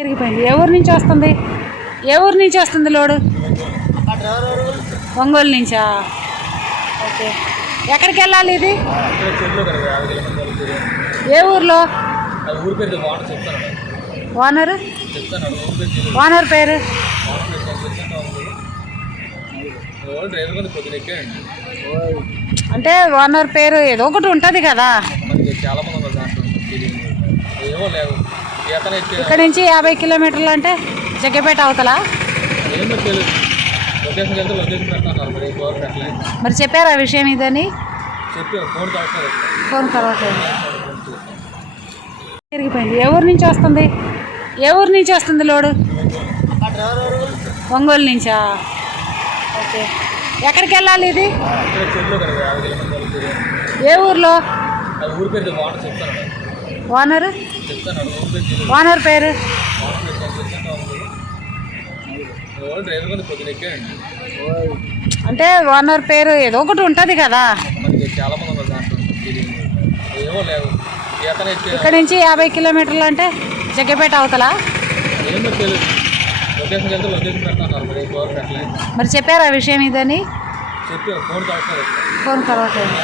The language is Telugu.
తిరిగిపోయింది ఏ ఊరు నుంచి వస్తుంది? ఏ ఊరు నుంచి వస్తుంది లోడు? ఒంగోలు నుంచా? ఓకే. ఎక్కడికి వెళ్ళాలి ఇది? ఏ ఊర్లో? ఓనరు? ఓనర్ పేరు? అంటే ఓనర్ పేరు ఏదో ఒకటి ఉంటుంది కదా. చాలా ఇక్కడ నుంచి యాభై కిలోమీటర్లు అంటే జగ్గపేట అవతల. మరి చెప్పారా విషయం ఇదని? ఫోన్ కలవట్లేదు. తిరిగిపోయింది. ఏ ఊరు నుంచి వస్తుంది? ఏ ఊరు నుంచి వస్తుంది లోడు? ఒంగోలు నుంచా? ఓకే. ఎక్కడికి వెళ్ళాలి ఇది. ఏ ఊర్లో? ఓనర్. ఓనర్ పేరు? అంటే ఓనర్ పేరు ఏదో ఒకటి ఉంటుంది కదా. ఇక్కడ నుంచి యాభై కిలోమీటర్లు అంటే జగ్గపేట అవతల? మరి చెప్పారా విషయం ఇదని? ఫోన్ కలవట్లేదు